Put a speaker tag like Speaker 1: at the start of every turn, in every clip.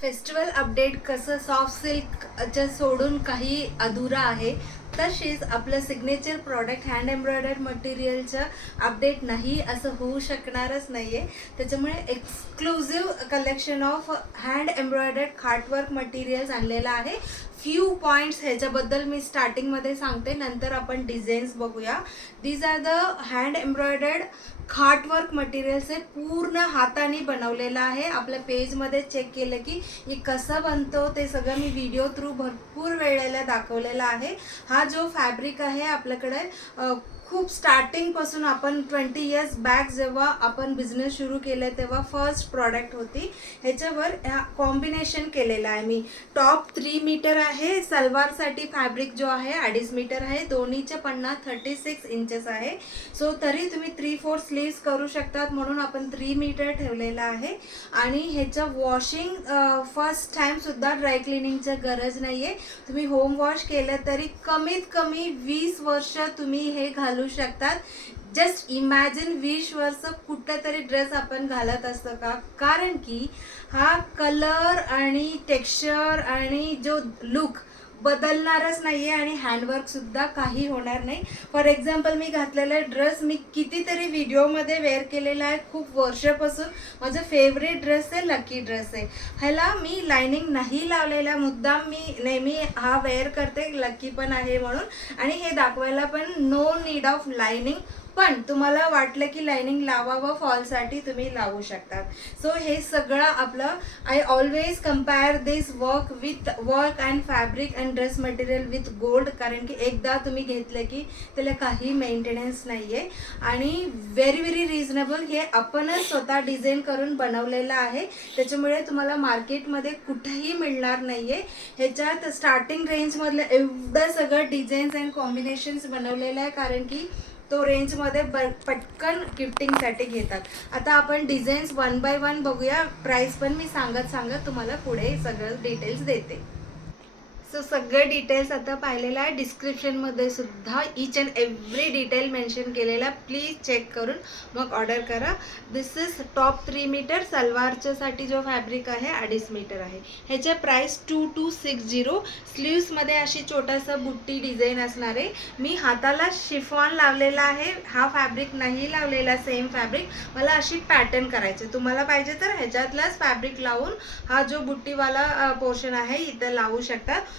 Speaker 1: Festival update कसं soft सिल्कच्या सोडून काही अधुरा आहे तसेच आपलं सिग्नेचर प्रॉडक्ट हँड एम्ब्रॉयडर्ड मटेरियलचं अपडेट नाही असं होऊ शकणारच नाही आहे त्याच्यामुळे exclusive collection of hand embroidered खाटवर्क materials आणलेलं आहे. फ्यू पॉईंट्स ह्याच्याबद्दल मी स्टार्टिंगमध्ये सांगते. नंतर आपण डिझाईन्स बघूया. These are the hand embroidered खाटवर्क materials आहे पूर्ण हाताने बनवलेलं आहे. आपल्या पेजमध्ये चेक केलं की हे कसं बनतो ते सगळं मी व्हिडिओ थ्रू भरपूर वेळेला दाखवलेला आहे. हा जो फॅब्रिक आहे आपल्याकडे खूप स्टार्टिंगपासून आपण ट्वेंटी इयर्स बॅक जेव्हा आपण बिझनेस सुरू केलं तेव्हा फर्स्ट प्रॉडक्ट होती. ह्याच्यावर कॉम्बिनेशन केलेलं आहे मी. टॉप थ्री मीटर आहे सलवारसाठी फॅब्रिक जो आहे अडीच मीटर आहे. दोन्हीचे पन्नास थर्टी सिक्स इंचेस आहे. सो तरी तुम्ही थ्री फोर स्लीव्स करू शकतात म्हणून आपण थ्री मीटर ठेवलेलं आहे. आणि ह्याचं वॉशिंग फर्स्ट टाईमसुद्धा ड्राय क्लिनिंगचं गरज नाही आहे तुम्ही होम वॉश केलं तरी कमीत कमी वीस वर्ष तुम्ही हे घालू घालू शकतात. जस्ट इमॅजिन वीस वर्ष कुठं तरी ड्रेस आपण घालत असतो का? कारण की हा कलर आणि टेक्स्चर आणि जो लुक बदलणारच नाही आहे आणि हँडवर्क सुद्धा काही होणार नाही. फॉर एक्झाम्पल मी घातलेला ड्रेस मी कितीतरी व्हिडिओमध्ये वेअर केलेला आहे खूप वर्षापासून. माझं फेवरेट ड्रेस आहे लकी ड्रेस आहे. ह्याला मी लायनिंग नाही लावलेला मुद्दाम मी नेहमी हा वेअर करते लकी पण आहे म्हणून. आणि हे दाखवायला पण नो नीड ऑफ लायनिंग पण तुम्हाला वाटलं की लायनिंग लावावं फॉलसाठी तुम्ही लावू शकतात. सो हे सगळं आपलं I always compare this work with work and fabric and dress material with gold कारण की एकदा तुम्ही घेतलं की त्याला काही मेंटेनन्स नाही आहे आणि व्हेरी व्हेरी रिझनेबल हे आपणच स्वतः डिझाईन करून बनवलेलं आहे. त्याच्यामुळे तुम्हाला मार्केटमध्ये कुठेही मिळणार नाही आहे ह्याच्यात स्टार्टिंग रेंजमधलं एवढं सगळं डिझाईन्स अँड कॉम्बिनेशन्स बनवलेलं आहे. कारण की तो रेंजमध्ये ब पटकन गिफ्टिंगसाठी घेतात. आता आपण डिझाईन्स वन बाय वन बघूया. प्राईस पण मी सांगत सांगत तुम्हाला पुढे सगळं डिटेल्स देते. सो सगळे डिटेल्स आता पाहिलेलं आहे डिस्क्रिप्शनमध्ये सुद्धा each and every detail mention केलेला प्लीज चेक करून मग ऑर्डर करा. This is top three metre सलवारच्यासाठी जो फॅब्रिक आहे अडीच मीटर आहे. ह्याच्या price two two six zero स्लीव्समध्ये अशी छोटासा बुट्टी डिझाईन असणार आहे. मी हाताला शिफॉन लावलेला आहे. हा फॅब्रिक नाही लावलेला सेम फॅब्रिक मला अशी पॅटर्न करायचे तुम्हाला पाहिजे तर ह्याच्यातलाच फॅब्रिक लावून हा जो बुट्टीवाला पोर्शन आहे इथं लावू शकतात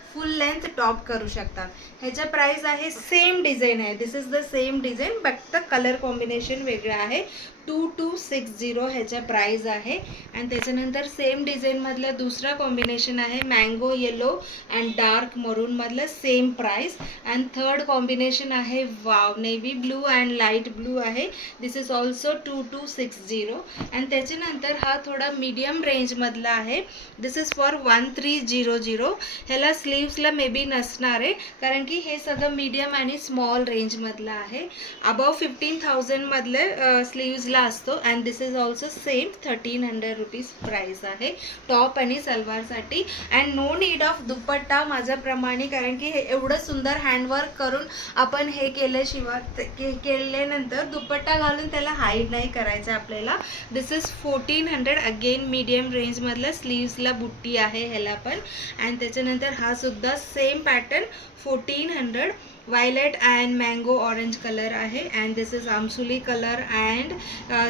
Speaker 1: फुल लेंथ टॉप करू शकता. ह्याचा प्राइस आहे सेम डिझाईन आहे. This is the same design but the colour combination वेगळं आहे. टू टू सिक्स झिरो ह्याचा प्राईज आहे. आणि त्याच्यानंतर सेम डिझाईनमधलं दुसरा कॉम्बिनेशन आहे mango yellow and dark मरूनमधलं same price and third combination आहे wow navy blue and light blue आहे. This is also two two six zero and त्याच्यानंतर हा थोडा मीडियम रेंजमधला आहे. This is for one three zero zero ह्याला स्लीव्सला may be नसणार आहे. कारण की हे सगळं मीडियम आणि स्मॉल रेंजमधलं आहे. अबाव फिफ्टीन थाउजंडमधले स्लीव्सला असतो. And this is also same thirteen hundred rupees price आहे. टॉप आणि सलवारसाठी. And no need of dupatta माझ्याप्रमाणे कारण की हे एवढं सुंदर हँडवर्क करून आपण हे केल्याशिवाय के केल्यानंतर दुपट्टा घालून त्याला हाईड नाही करायचं आपल्याला. This is fourteen hundred again medium रेंजमधलं स्लीव्सला बुट्टी आहे ह्याला पण. अँड त्याच्यानंतर हा सुद्धा same pattern fourteen hundred violet and mango orange colour आहे. अँड दिस इज आमसुली कलर अँड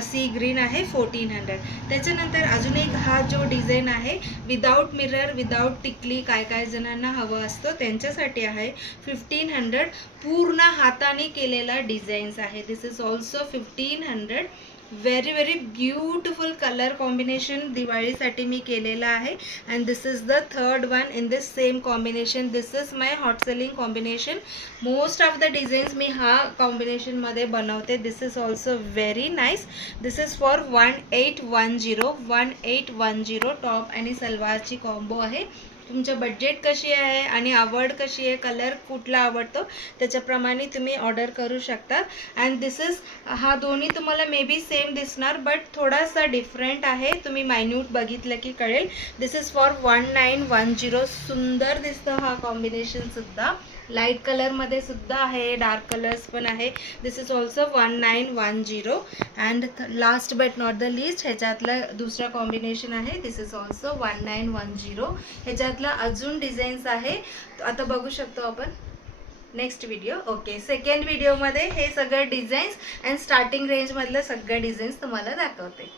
Speaker 1: सी ग्रीन आहे फोर्टीन हंड्रेड त्याच्यानंतर अजून एक हा जो डिझाईन आहे विदाऊट मिरर विदाऊट टिकली काय काय जणांना हवं असतं त्यांच्यासाठी आहे. फिफ्टीन हंड्रेड पूर्ण हाताने केलेला डिझाईन्स आहे. This is also fifteen hundred very very beautiful colour combination दिवाळीसाठी मी केलेलं आहे. And this is the third one in this same combination this is my hot selling combination most of the designs मी हा कॉम्बिनेशनमध्ये बनवते. This is also very nice this is for one eight one zero one eight one zero top आणि सलवारची combo आहे. तुमचं budget कशी आहे आणि आवड कशी आहे कलर कुठला आवडतो त्याच्याप्रमाणे तुम्ही ऑर्डर करू शकता. अँड दिस इज हा दोन्ही तुम्हाला मे बी सेम दिसणार बट थोडासा डिफरंट आहे. तुम्ही मायन्यूट बघितलं की कळेल. This is for one nine one zero सुंदर दिसतं हा कॉम्बिनेशनसुद्धा लाइट कलरमध्ये सुद्धा आहे डार्क कलर्स पण आहे. This is also one nine one zero and last but not the list ह्याच्यातलं दुसरा कॉम्बिनेशन आहे. This is also one nine one zero ह्याच्यातलं अजून डिझाईन्स आहे. आता बघू शकतो आपण. नेक्स्ट व्हिडिओ ओके सेकंड व्हिडिओमध्ये हे सगळं डिझाईन्स अँड स्टार्टिंग रेंजमधलं सगळं डिझाईन्स तुम्हाला दाखवते.